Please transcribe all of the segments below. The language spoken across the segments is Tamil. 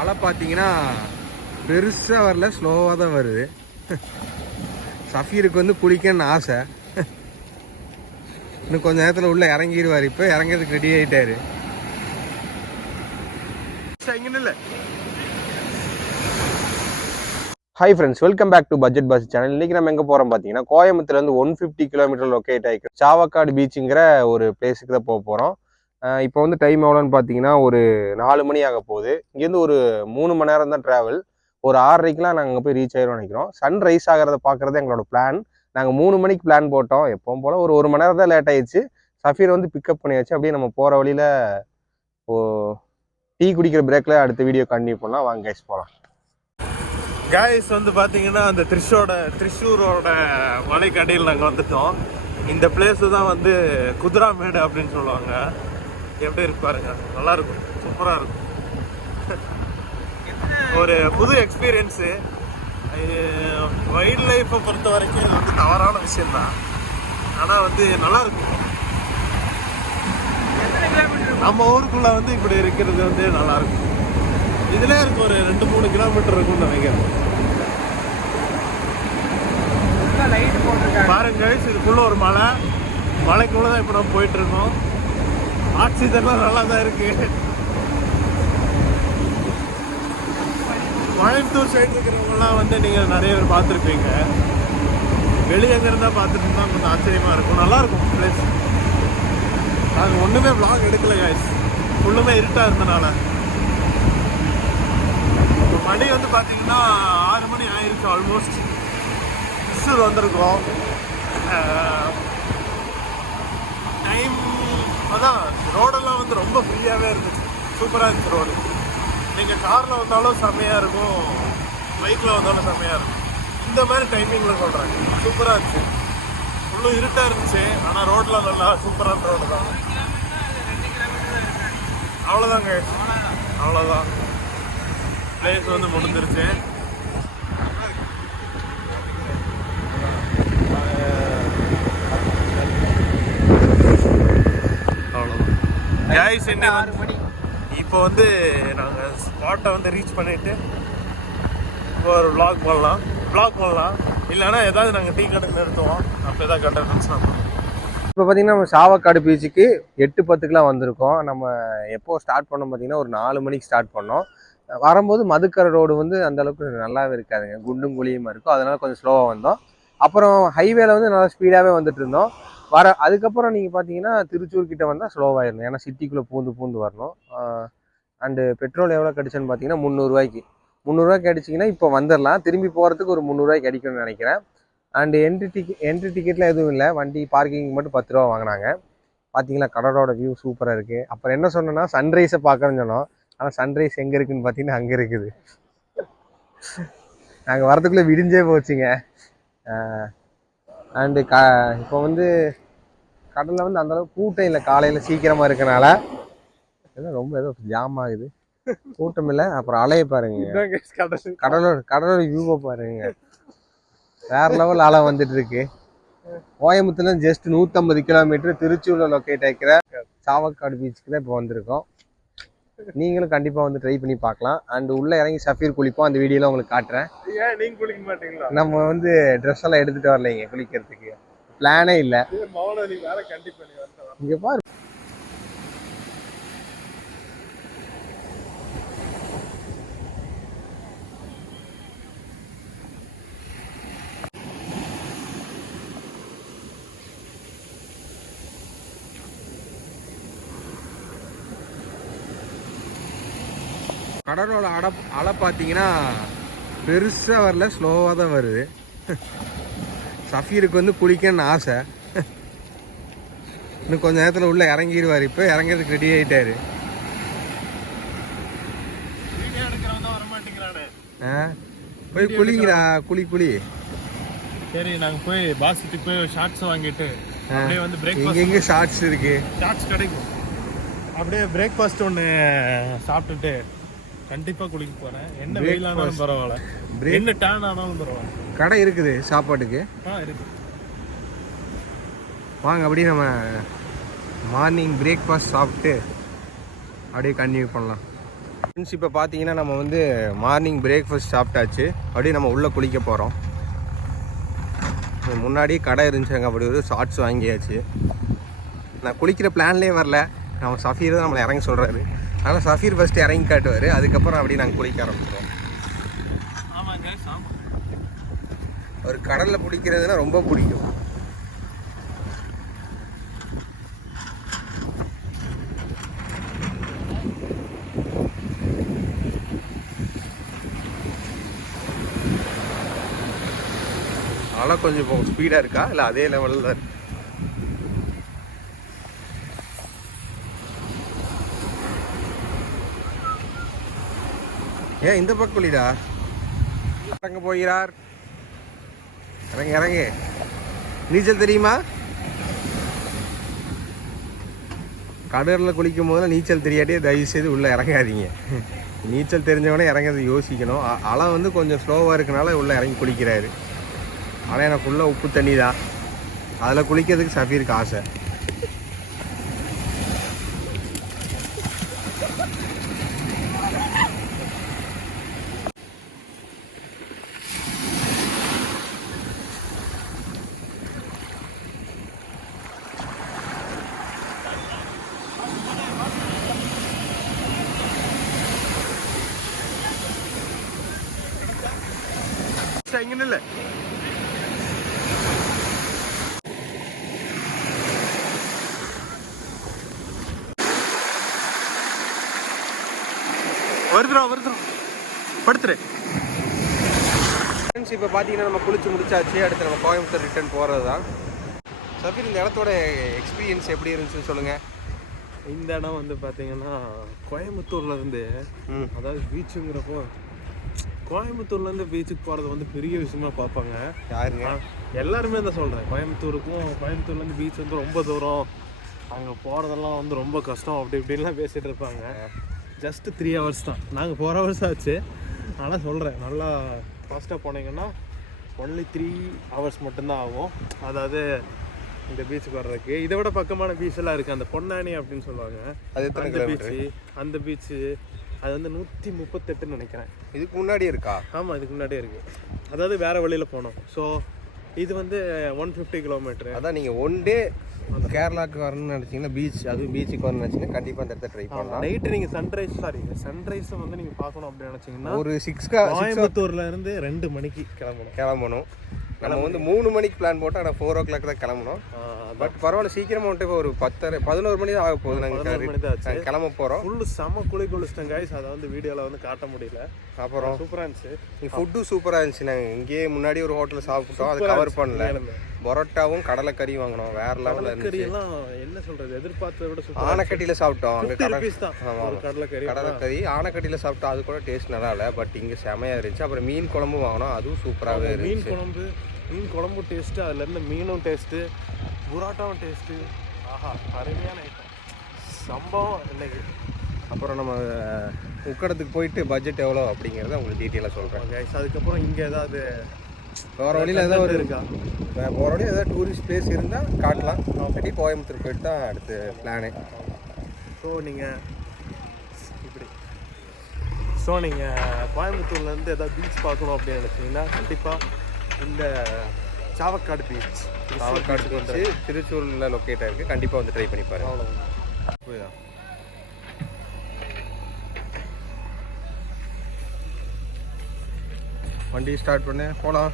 அலை பார்த்தீங்கன்னா பெருசாக வரல, ஸ்லோவாக தான் வருது. சஃபீருக்கு வந்து குளிக்கணும்னு ஆசை. இன்னும் கொஞ்சம் நேரத்தில் உள்ள இறங்கிடுவார். இப்போ இறங்கிறதுக்கு ரெடி ஆகிட்டாரு. இல்லை. Hi friends, welcome back to budget bus channel. இன்றைக்கி நம்ம எங்கே போகிறோம் பார்த்தீங்கன்னா, கோயம்புத்தூர்லேருந்து 150 கிலோமீட்டர் லொக்கேட் ஆகிருக்கு சாவக்காடு பீச்சுங்கிற ஒரு பிளேஸுக்கு தான் போக போகிறோம். இப்போ வந்து டைம் எவ்வளோன்னு பார்த்தீங்கன்னா ஒரு 4 மணி ஆக போகுது. இங்கேருந்து ஒரு 3 மணி நேரம் தான் ட்ராவல். ஒரு 6:30க்கெலாம் நாங்கள் அங்கே போய் ரீச் ஆகிடும் நினைக்கிறோம். சன்ரைஸ் ஆகிறத பார்க்குறது எங்களோட பிளான். நாங்கள் 3 மணிக்கு பிளான் போட்டோம். எப்பவும் போல் ஒரு மணி நேரம் தான் லேட் ஆகிடுச்சு. சஃபீர் வந்து பிக்கப் பண்ணியாச்சு. அப்படியே நம்ம போகிற வழியில் டீ குடிக்கிற பிரேக்கில் அடுத்த வீடியோ கண்டினியூ பண்ணலாம். வாங்க கைஸ் போகலாம். கைஸ் வந்து பார்த்தீங்கன்னா அந்த திருச்சூரோட மலைக்கடியில் நாங்கள் வந்துட்டோம். இந்த பிளேஸு தான் வந்து குதிராமேடு அப்படின்னு சொல்லுவாங்க. எப்படி இருக்கு பாருங்க, நல்லா இருக்கும், சூப்பராக இருக்கும். ஒரு புது எக்ஸ்பீரியன்ஸு. வைல்ட் லைஃப்பை பொறுத்த வரைக்கும் இது வந்து தவறான விஷயம்தான். ஆனால் வந்து நல்லா இருக்கும். நம்ம ஊருக்குள்ளே வந்து இப்படி இருக்கிறது வந்து நல்லா இருக்கும். இதுல இருக்கு ஒரு 2-3 கிலோமீட்டர் இருக்கும்னு நினைக்கிறேன். பாருங்க இதுக்குள்ள ஒரு மலைக்குள்ள தான் இப்போ நம்ம போயிட்டு இருக்கோம். ஆக்சிஜன்லாம் நல்லா தான் இருக்கு. கோயம்புத்தூர் சைடு இருக்கிறவங்கலாம் வந்து நீங்கள் நிறைய பேர் பார்த்துருப்பீங்க. வெளியே இருந்தா பார்த்துட்டு இருந்தால் கொஞ்சம் ஆச்சரியமா இருக்கும். நல்லா இருக்கும் பிளேஸ். நாங்கள் ஒன்றுமே vlog எடுக்கல கைஸ், ஃபுல்லுமே இருட்டாக இருந்தனால. மணி வந்து பார்த்தீங்கன்னா 6 மணி ஆயிருக்கு. ஆல்மோஸ்ட் திருச்சூர் வந்திருக்கோம். டைம் அதான். ரோடெல்லாம் வந்து ரொம்ப ஃப்ரீயாகவே இருந்துச்சு, சூப்பராக இருந்துச்சு ரோடு. நீங்கள் காரில் வந்தாலும் செம்மையாக இருக்கும், பைக்கில் வந்தாலும் செம்மையாக இருக்கும். இந்த மாதிரி டைமிங்கில் சொல்கிறேன், சூப்பராக இருந்துச்சு. ஃபுல்லும் இருட்டாக இருந்துச்சு, ஆனால் ரோட்டில் நல்லா சூப்பரான ரோடு தான். அவ்வளோதாங்க, அவ்வளோதான். பிளேஸ் வந்து முடிஞ்சிருச்சு. இப்போ வந்து நாங்கள் ஸ்பாட்டை வந்து ரீச் பண்ணிட்டு ஒரு vlog பண்ணலாம். இல்லைன்னா ஏதாவது நாங்கள் டீ கடைக்கு நிறுத்துவோம். அப்போ ஏதாவது கண்டக்டன்ஸ் நான் பண்ணுவோம். இப்போ பார்த்தீங்கன்னா நம்ம சாவக்காடு பீச்சுக்கு 8:10க்குலாம் வந்திருக்கோம். நம்ம எப்போ ஸ்டார்ட் பண்ணோம் பார்த்தீங்கன்னா ஒரு 4 மணிக்கு ஸ்டார்ட் பண்ணோம். வரும்போது மதுக்கரை ரோடு வந்து அந்தளவுக்கு நல்லாவே இருக்காதுங்க, குண்டும் குழியுமா இருக்கும். அதனால் கொஞ்சம் ஸ்லோவாக வந்தோம். அப்புறம் ஹைவேல வந்து நல்லா ஸ்பீடாகவே வந்துட்டு இருந்தோம். அதுக்கப்புறம் நீங்கள் பார்த்தீங்கன்னா திருச்சூர் கிட்ட வந்தால் ஸ்லோவாகிருந்தோம். ஏன்னா சிட்டிக்குள்ளே பூந்து வரணும். அண்டு பெட்ரோல் எவ்வளோ கிடைச்சுன்னு பார்த்தீங்கன்னா 300 ரூபாய்க்கு அடிச்சிங்கன்னா இப்போ வந்துடலாம். திரும்பி போகிறதுக்கு ஒரு 300 ரூபாய்க்கு அடிக்கணும்னு நினைக்கிறேன். அண்டு என்ட்ரி டிக்கெட்டில் எதுவும் இல்லை, வண்டி பார்க்கிங் மட்டும் 10 ரூபா வாங்கினாங்க. பார்த்தீங்களா கடலோட வியூ சூப்பராக இருக்குது. அப்புறம் என்ன சொன்னோன்னா சன்ரைஸை பார்க்கணும்னு சொன்னோம். ஆனால் சன்ரைஸ் எங்கே இருக்குதுன்னு பார்த்தீங்கன்னா அங்கே இருக்குது. நாங்கள் வரதுக்குள்ளே விடிஞ்சே போச்சுங்க. அண்டு இப்போ வந்து கடலில் வந்து அந்தளவுக்கு கூட்டம் இல்லை. காலையில் சீக்கிரமாக இருக்கனால ஏதோ ஜாம் ஆகுது, கூட்டம் இல்லை. அப்புறம் அலையை பாருங்க, கடலோட வியூவை பாருங்க, வேற லெவல் அலை வந்துட்டு இருக்கு. கோயம்புத்தூர்ல ஜஸ்ட் 150 கிலோமீட்டர் திருச்சூர்ல லொக்கேட் ஆகிக்கிற சாவக்காடு பீச்சுக்கு தான் இப்போ வந்திருக்கோம். நீங்களும் கண்டிப்பாக வந்து ட்ரை பண்ணி பார்க்கலாம். அண்ட் உள்ளே இறங்கி சஃபீர் குளிப்போம். அந்த வீடியோலாம் உங்களுக்கு காட்டுறேன். ஏன் நீங்கள் குளிக்க மாட்டீங்களா? நம்ம வந்து ட்ரெஸ் எல்லாம் எடுத்துகிட்டு வரலைங்க, குளிக்கிறதுக்கு பிளானே இல்லை. இங்கே பாரு, கடலோட அலை பார்த்தீங்கன்னா பெருசாக வரல, ஸ்லோவாக தான் வருது. சஃபீருக்கு வந்து குளிக்கணும்னு ஆசை. இன்னும் கொஞ்சம் நேரத்தில் உள்ள இறங்கிடுவார். இப்போ இறங்கிறதுக்கு ரெடி ஆகிட்டாரு. போய் குளிங்கடா, குளி. சரி, நாங்கள் போய் பாசிட்டு போய் ஷார்ட்ஸ் வாங்கிட்டு அப்படியே வந்து பிரேக்ஃபாஸ்ட். எங்கே ஷார்ட்ஸ் இருக்கு? ஷார்ட்ஸ் கிடைக்கும். அப்படியே பிரேக்ஃபாஸ்ட் ஒன்று சாப்பிட்டுட்டு கண்டிப்பாக குளிக்க போகிறேன். என்ன வெயிலானாலும் பரவாயில்ல, என்ன டேன் ஆனாலும் பரவாயில்ல. கடை இருக்குது சாப்பாட்டுக்கு? இருக்குது. வாங்க அப்படியே நம்ம மார்னிங் பிரேக்ஃபாஸ்ட் சாப்பிட்டு அப்படியே கண்டினியூ பண்ணலாம். ஃப்ரெண்ட்ஸ் இப்போ பார்த்தீங்கன்னா நம்ம வந்து மார்னிங் பிரேக்ஃபாஸ்ட் சாப்பிட்டாச்சு. அப்படியே நம்ம உள்ளே குளிக்க போகிறோம். முன்னாடி கடை இருந்துச்சாங்க, அப்படி ஒரு ஷார்ட்ஸ் வாங்கியாச்சு. நான் குளிக்கிற பிளான்லேயே வரல, நம்ம சஃபீர் தான் நம்மளை இறங்க சொல்கிறாரு. அதனால் சஃபீர் ஃபஸ்ட்டு இறங்கி காட்டுவார், அதுக்கப்புறம் அப்படியே நாங்கள் குளிக்க ஆரம்பிச்சிடுவோம். ஒரு கடலில் பிடிக்கிறதுனா ரொம்ப பிடிக்கும். அலை கொஞ்சம் ஸ்பீடாக இருக்கா இல்லை அதே லெவலில் தான் இருக்கு? ஏன் இந்த பக்கம் குளிடா இறங்க போகிறார். இறங்க இறங்க. நீச்சல் தெரியுமா? கடலில் குளிக்கும் போதெல்லாம் நீச்சல் தெரியாட்டே தயவு செய்து உள்ளே இறங்காதீங்க. நீச்சல் தெரிஞ்சவனே இறங்கிறது யோசிக்கணும். அலை வந்து கொஞ்சம் ஸ்லோவாக இருக்கனால உள்ளே இறங்கி குளிக்கிறாரு. ஆனால் எனக்கு ஃபுல்லாக உப்பு தண்ணி தான், அதில் குளிக்கிறதுக்கு சஃபீருக்கு ஆசை. இங்கே இல்லை வருதுடும் படுத்துரு. ஃப்ரெண்ட்ஸ் இப்போ பார்த்தீங்கன்னா நம்ம குளிச்சு முடிச்சாச்சு. அடுத்து நம்ம கோயம்புத்தூர் ரிட்டர்ன் போகிறது தான். சஃபீர், இந்த இடத்தோட எக்ஸ்பீரியன்ஸ் எப்படி இருந்துச்சுன்னு சொல்லுங்கள். இந்த இடம் வந்து பார்த்தீங்கன்னா கோயம்புத்தூர்லேருந்து, அதாவது பீச்சுங்கிறப்போ கோயம்புத்தூர்லேருந்து பீச்சுக்கு போகிறது வந்து பெரிய விஷயமா பார்ப்பாங்க யாருங்க. எல்லாருமே தான் சொல்கிறேன், கோயம்புத்தூர்லேருந்து பீச் வந்து ரொம்ப தூரம், அங்கே போகிறதெல்லாம் வந்து ரொம்ப கஷ்டம் அப்படி இப்படின்லாம் பேசிகிட்டு இருப்பாங்க. ஜஸ்ட்டு 3 hours தான். நாங்கள் 4 hours ஆச்சு. ஆனால் சொல்கிறேன், நல்லா ஃபாஸ்ட்டாக போனீங்கன்னா ஒன்லி 3 hours மட்டும்தான் ஆகும். அதாவது இந்த பீச்சுக்கு வர்றதுக்கு. இதை விட பக்கமான பீச்செல்லாம் இருக்குது. அந்த பொன்னானி அப்படின்னு சொல்லுவாங்க, அந்த பீச்சு. அந்த பீச்சு அது வந்து 138 நினைக்கிறேன். இதுக்கு முன்னாடி இருக்கா? ஆமாம், இதுக்கு முன்னாடியே இருக்குது. அதாவது வேறு வழியில் போனோம். ஸோ இது வந்து 150 kilometers. அதான் நீங்கள் ஒன் டே அந்த கேரளாவுக்கு வரணும்னு நினச்சிங்கன்னா, அதுவும் பீச்சுக்கு வரணும்னு நினச்சிங்கன்னா கண்டிப்பாக அந்த இடத்த ட்ரை பண்ணலாம். நைட்டு நீங்கள் சன்ரைஸை வந்து நீங்கள் பார்க்கணும் அப்படின்னு நினச்சிங்கன்னா ஒரு 6 கோயம்புத்தூர்லேருந்து 2 மணிக்கு கிளம்பணும். நம்ம வந்து 3 மணிக்கு பிளான் போட்டோம், ஆனால் 4 o'clock தான் கிளம்பணும். பட் பரவாயில்ல, சீக்கிரமாக வந்துட்டு இப்போ ஒரு 11 மணி தான் ஆக போகுது. நாங்கள் கிளம்ப போகிறோம். ஃபுல்லு செம்ம குளிச்சிட்டேன் கைஸ். அதை வந்து வீடியோவில் வந்து காட்ட முடியல. அப்புறம் சூப்பராக இருந்துச்சு. ஃபுட்டும் சூப்பராக இருந்துச்சு. நாங்கள் இங்கேயே முன்னாடி ஒரு ஹோட்டலில் சாப்பிட்டோம், அதை கவர் பண்ணல. பரோட்டாவும் கடலைக்கறி வாங்கினோம், வேற லெவலில் இருந்துச்சு. என்ன சொல்கிறது, எதிர்பார்த்ததை விட சூப்பர். ஆனைக்கட்டியில் சாப்பிட்டோம். அங்கே கடலைக்கறி ஆனைக்கட்டியில் சாப்பிட்டோம், அது கூட டேஸ்ட் நல்லா இல்லை. பட் இங்கே செமையாக இருந்துச்சு. அப்புறம் மீன் குழம்பு வாங்கினோம், அதுவும் சூப்பராகவே இருந்துச்சு. மீன் குழம்பு டேஸ்ட்டு, அதுலேருந்து மீனும் டேஸ்ட்டு, புரோட்டாவும் டேஸ்ட்டு. ஆஹா, அருமையான ஐட்டம், சம்பவம் இன்னைக்கு. அப்புறம் நம்ம உக்கடத்துக்கு போயிட்டு பட்ஜெட் எவ்வளோ அப்படிங்கிறத உங்களுக்கு டீட்டெயிலாக சொல்கிறேன் கைஸ். அதுக்கப்புறம் இங்கே ஏதாவது போகிற வழியில் ஏதாவது இருக்கா, போகிற வழியில் ஏதாவது டூரிஸ்ட் பிளேஸ் இருந்தால் காட்டலாம். கட்டி கோயம்புத்தூர் போயிட்டு தான் அடுத்த பிளானு. நீங்கள் கோயம்புத்தூர்லேருந்து ஏதாவது பீச் பார்க்கணும் அப்படின்னு நினச்சிங்கன்னா கண்டிப்பாக இந்த சாவக்காடு பீச் வந்து திருச்சூரில் லொக்கேட் ஆகிருக்கு. கண்டிப்பாக வந்து ட்ரை பண்ணி பாருங்க. அவ்வளோதான். வண்டி ஸ்டார்ட் பண்ணு, போகலாம்.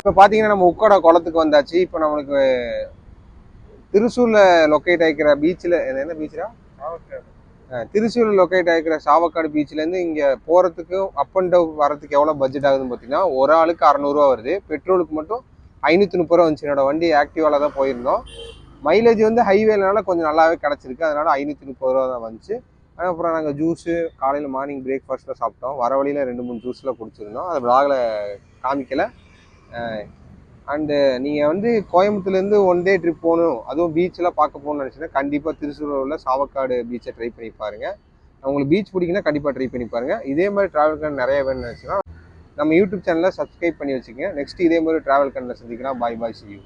இப்போ பார்த்தீங்கன்னா நம்ம உக்கடா குளத்துக்கு வந்தாச்சு. இப்போ நம்மளுக்கு திருச்சூரில் லொக்கேட் ஆகிக்கிற பீச்சில், என்ன பீச்சா, திருச்சூரில் லொக்கேட் ஆகிக்கிற சாவக்காடு பீச்லேருந்து இங்கே போகிறதுக்கு அப் அண்ட் டவுன் வரதுக்கு எவ்வளோ பட்ஜெட் ஆகுதுன்னு பார்த்தீங்கன்னா, ஒரு ஆளுக்கு 600 ரூபா வருது. பெட்ரோலுக்கு மட்டும் 530 ரூபா வந்துச்சு. என்னோட வண்டி ஆக்டிவாவில் தான் போயிருந்தோம். மைலேஜ் வந்து ஹைவேலனால கொஞ்சம் நல்லாவே கிடச்சிருக்கு, அதனால 530 ரூபா தான் வந்துச்சு. அதுக்கப்புறம் நாங்கள் ஜூஸு காலையில் மார்னிங் பிரேக்ஃபாஸ்ட்டில் சாப்பிட்டோம். வர வழியில் 2-3 ஜூஸில் குடிச்சிருந்தோம். அதை விலாகில் காமிக்கலை. அண்டு நீங்கள் வந்து கோயம்புத்தூர்லேருந்து ஒன் டே ட்ரிப் போகணும், அதுவும் பீச்செலாம் பார்க்க போகணும்னு நினச்சிங்கன்னா கண்டிப்பாக திருச்சூரில் உள்ள சாவக்காடு பீச்சை ட்ரை பண்ணி பாருங்கள். உங்களுக்கு பீச் பிடிக்குன்னா கண்டிப்பாக ட்ரை பண்ணி பாருங்கள். இதே மாதிரி ட்ராவல் கன் நிறைய வேணும்னு நினச்சிங்கன்னா நம்ம யூடியூப் சேனலில் சப்ஸ்கிரைப் பண்ணி வச்சுக்கோங்க. நெக்ஸ்ட் இதே மாதிரி ட்ராவல் கன்னில் சந்திக்கலாம். பாய் பாய், see you.